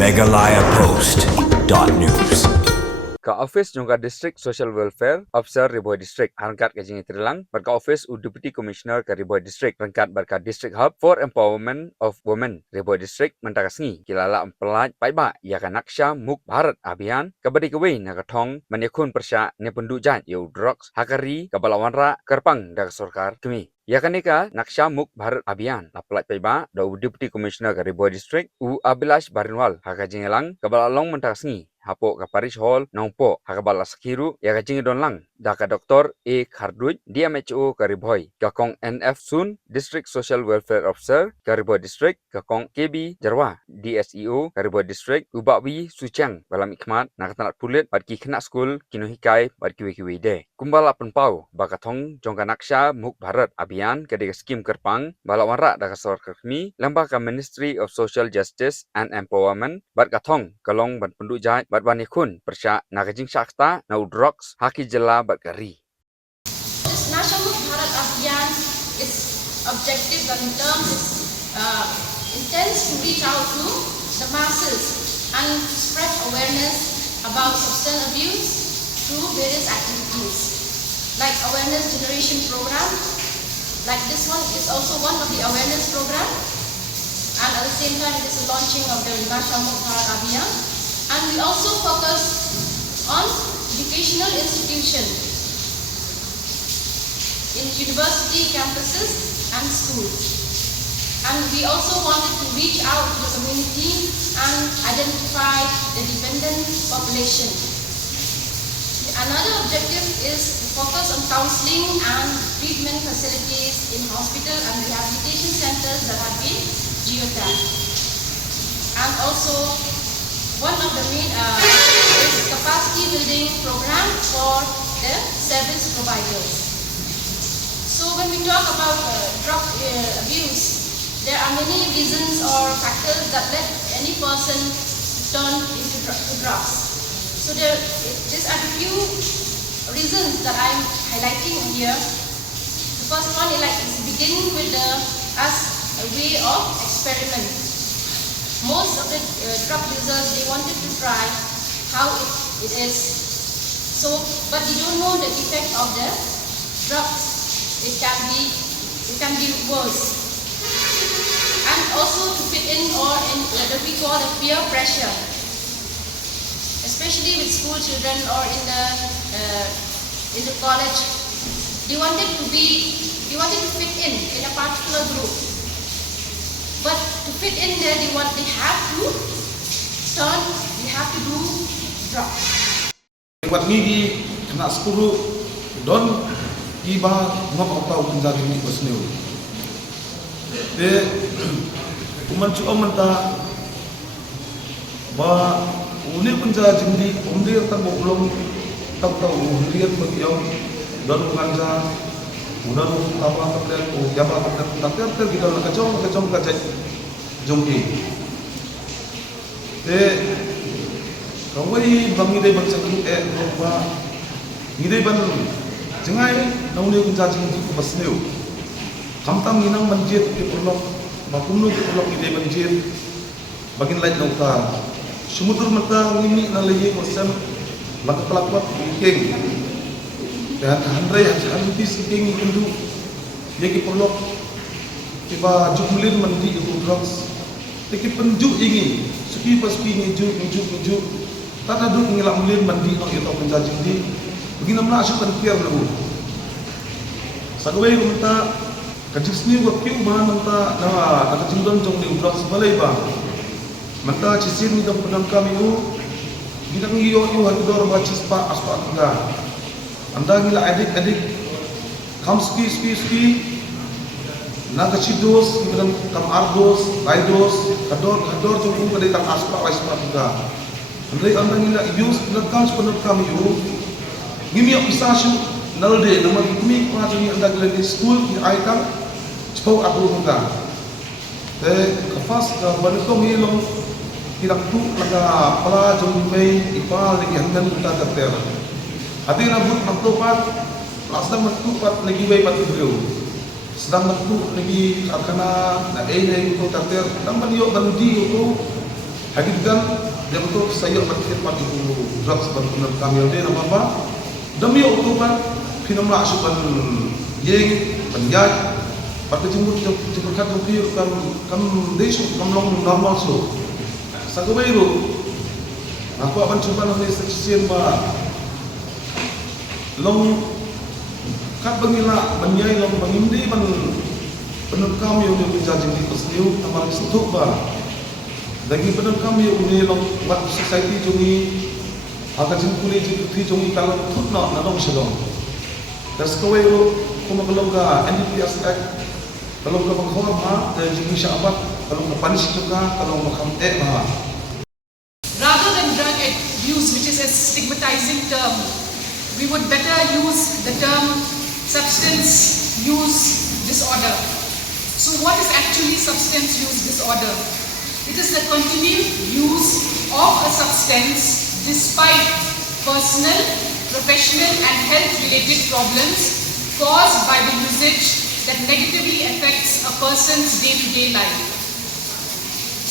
MeghalayaPost.news. Ka office jongka district social welfare officer Riboy district harangkat ka jingi trilang barka office u deputy commissioner ka Riboy district rangkat barka district hub for empowerment of women Riboy district mentakasngi kilala empelaj paiba ya kanaksha muk bharat abhiyan kabadi kawai nagathong Ïakhun Pyrshah ne penduk jan yu Drok hakari kabalawanra kerpang dak sarkar kemi ya kanika naksha muk bharat abhiyan laplat paiba da deputy commissioner ka Riboy district u Abilash Barinwal hakajingelang kabalalong mentakasngi hapo ka Parish Hall nongpoh hakabala sakiru ya ka jingi donlang da ka Dr. A. Kharduj DMHO ka Riboy ka kong NF Sun District Social Welfare Officer ka Riboy District ka kong KB Jarwa DSEO ka Riboy District Ubakwi Suchang balam ikmat nakatalat pulit bat ki kena school kinuhikai bat kiwi de kumbala penpau bakathong jongka naksha muk bharat abhiyan ka de skim kerpang balawanra da ka sarkar kami lamba ka Ministry of Social Justice and Empowerment bat kathong kalong ban penduk jai bat Ïakhun Pyrshah nakajing sakta na Drok haki jela bat kari. This National Bharat Abhiyan, its objective and terms intends to reach out to the masses and spread awareness about substance abuse through various activities like awareness generation program. Like this one is also one of the awareness program, and at the same time it is the launching of the National Bharat Abhiyan. And we also focus on educational institutions in university campuses and schools. And we also wanted to reach out to the community and identify the dependent population. Another objective is to focus on counseling and treatment facilities in hospital and rehabilitation centers that have been geotagged. And also one of the main is capacity building program for the service providers. So when we talk about drug abuse, there are many reasons or factors that let any person turn into drugs. So these are the few reasons that I'm highlighting here. The first one is beginning with as a way of experiment. Most of the drug users, they wanted to try how it is. So, but they don't know the effect of the drugs. It can be worse. And also to fit in or in what we call the peer pressure, especially with school children or in the college. They wanted to fit in a particular group. But to fit in there, they have to do drugs. Buat ni kena 10 don iba ngop atau penjagi ni bersneu. De kuman cuba menta ba uni penjagi ni umdir tak belum tahu hurian bagiau dan nganja udah apa terlihat jabatan terlihat kita nak kacau kacau jombi. Kawai bangi deh bangsa kita lupa ngide ban jengai nauni kunca jing di basneu. Kamtam minang manjit ke perlok makumnu ke perlok ngide manjit bagin lain nauta. Sumutur mata ngimi na lagi kosan lakapalakwat king. Dan handrai hanti siking indu yaki perlok tiba jumlin mandi itu drugs teki penjuk ingin suki paspi ngejuk tak ada ngilak mulin mandi no itu penjajing di begini mana asyik penkiar lalu sagwe minta kajisni wakiu ba minta na kajindon jong di drugs balai ba minta cisin ni dam penang kami bidang iyo hador ba cispa aspa enggak anda gila adik kam ski naga cidos kemudian kam ardos laidos kador jumpu pada kam aspa aspa juga anda gila ius nakam sepenuh kami gimi pisashu nalde nama gimi pajani anda gila di school di aikam cepau aku juga kafas banetong hilong tidak tu laga pala jumpai ipal lagi handan kita terter. Hati rambut maktupat, sedang maktupat lagi bayi pati beliau. Sedang maktup lagi karena na itu terter. Tambah dia bandi itu Hadirkan yang untuk saya berkait pada drugs benar kami ada nama apa? Demi ukuran film asupan yeng penjat pada jemput kat kami kan desu kamlong normal so. Sagawairu aku akan coba nanti sekian ba long kat bangila banyai long bangindi ban benar kami yang menjadi di pesniu amal setuk ba lagi benar kami yang long buat society jungi akan jempuli jadi jungi kalau tut na nadong sedong dan sagawairu kuma kalau ka NDPS Act kalau ka menghormat dan jungi syabat kalau panis juga kalau makam ma. Rather than drug abuse, which is a stigmatizing term, we would better use the term substance use disorder. So what is actually substance use disorder? It is the continued use of a substance despite personal, professional and health-related problems caused by the usage that negatively affects a person's day-to-day life.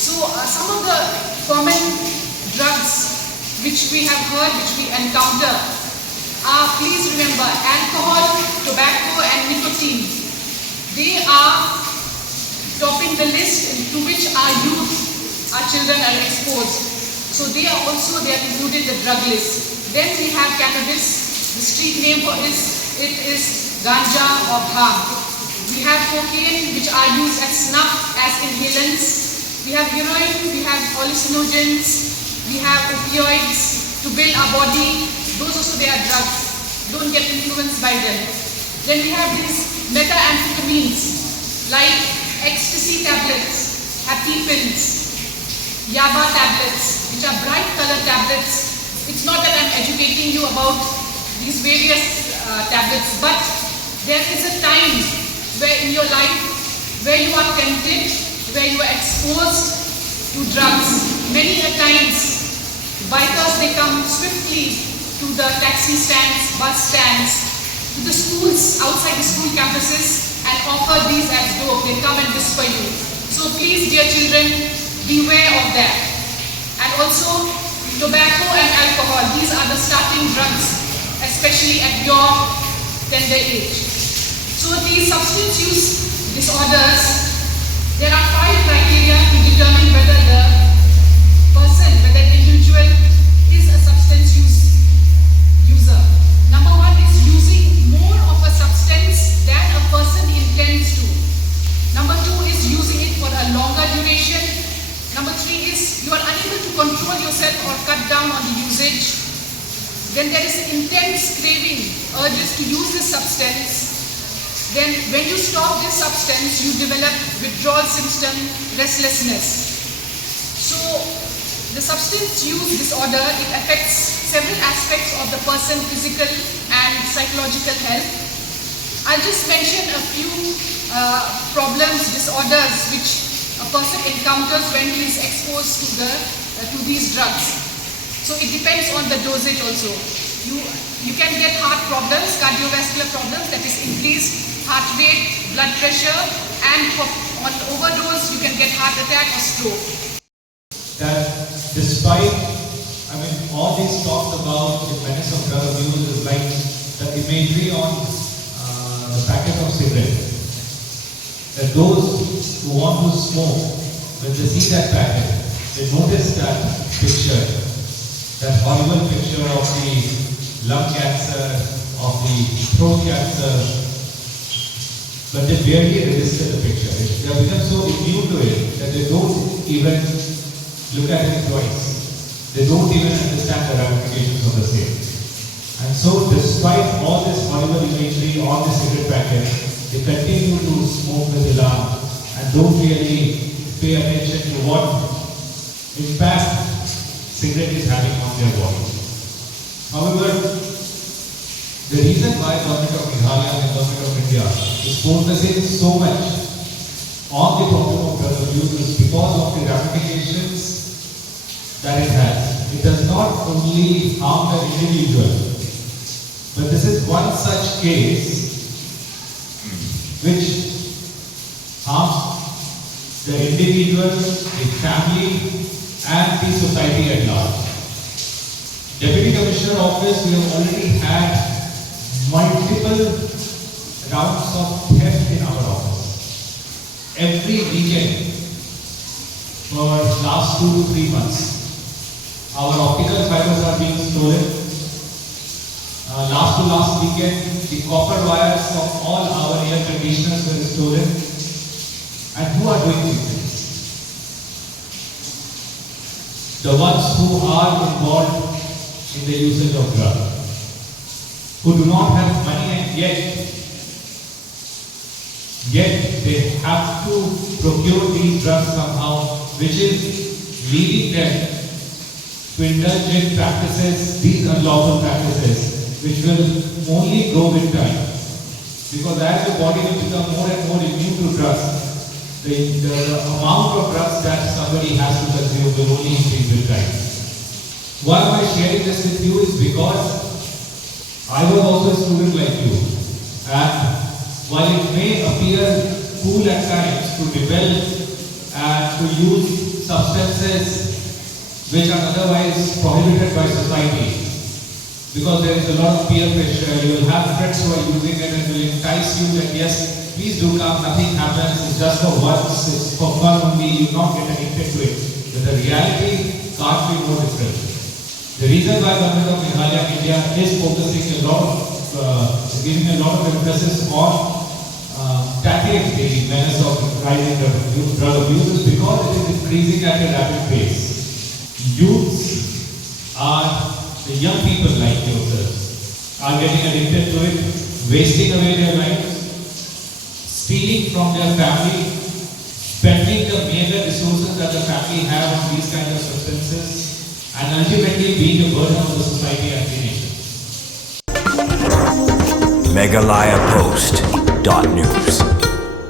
So some of the common drugs which we have heard, which we encounter are, please remember, alcohol, tobacco and nicotine. They are topping the list to which our youth, our children are exposed. So they are included in the drug list. Then we have cannabis. The street name for it is ganja or bhang. We have cocaine, which are used as snuff, as inhalants. We have heroin, we have hallucinogens, we have opioids to build our body. Those also they are drugs. Don't get influenced by them. Then we have these methamphetamines like ecstasy tablets, happy pills, yaba tablets, which are bright colored tablets. It's not that I'm educating you about these various tablets, but there is a time where in your life where you are tempted, where you are exposed to drugs. Many a times, bikers, they come swiftly to the taxi stands, bus stands, to the schools, outside the school campuses and offer these as dope. They come and whisper you. So please, dear children, beware of that. And also, tobacco and alcohol, these are the starting drugs, especially at your tender age. So these substance use disorders, there are 5 criteria to determine whether the person, whether the individual is a substance user. Number 1 is using more of a substance than a person intends to. Number 2 is using it for a longer duration. Number 3 is you are unable to control yourself or cut down on the usage. Then there is intense craving, urges to use this substance. Then when you stop this substance, you develop withdrawal symptom, restlessness. So the substance use disorder, it affects several aspects of the person's physical and psychological health. I'll just mention a few problems, disorders which a person encounters when he is exposed to these drugs. So it depends on the dosage also. You can get heart problems, cardiovascular problems, that is increased heart rate, blood pressure, and on overdose you can get heart attack or stroke. That despite, all these talks about the menace of drug abuse is like the imagery on the packet of cigarette. That those who want to smoke, when they see that packet, they notice that picture, that horrible picture of the lung cancer, of the throat cancer, but they barely register the picture. They have become so immune to it that they don't even look at it twice. They don't even understand the ramifications of the same. And so despite all this horrible imagery on the cigarette packet, they continue to smoke with alarm and don't really pay attention to what impact cigarette is having on their body. However, the reason why Government of Meghalaya and Government of India is focusing so much on the problem of drug abuse is because of the ramifications that it has. It does not only harm the individual, but this is one such case which harms the individual, the family, and the society at large. Deputy Commissioner Office, we have already had multiple rounds of theft in our office. Every weekend for last 2 to 3 months, our optical fibers are being stolen. Last weekend, the copper wires of all our air conditioners were stolen. And who are doing these things? The ones who are involved in the usage of drugs, who do not have money and yet they have to procure these drugs somehow, which is leading them to indulge in practices, these unlawful practices, which will only grow with time. Because as your body will become more and more immune to drugs, the amount of drugs that somebody has to consume will only increase with time. Why am I sharing this with you is because I was also a student like you. And while it may appear cool at times to rebel and to use substances which are otherwise prohibited by society, because there is a lot of peer pressure, you will have friends who are using it and will entice you that yes, please do come, nothing happens, it's just for once, it's for fun only, you will not get addicted to it. But the reality can't be more different. The reason why Government of Meghalaya, India is focusing a lot of, giving a lot of emphasis on tackling the menace of rising drug abuse is because it is increasing at a rapid pace. Youths are, the young people like yourselves, are getting addicted to it, wasting away their lives, stealing from their family, spending the meager resources that the family have on these kinds of substances, and ultimately being a burden on the society and the nation. meghalayapost.news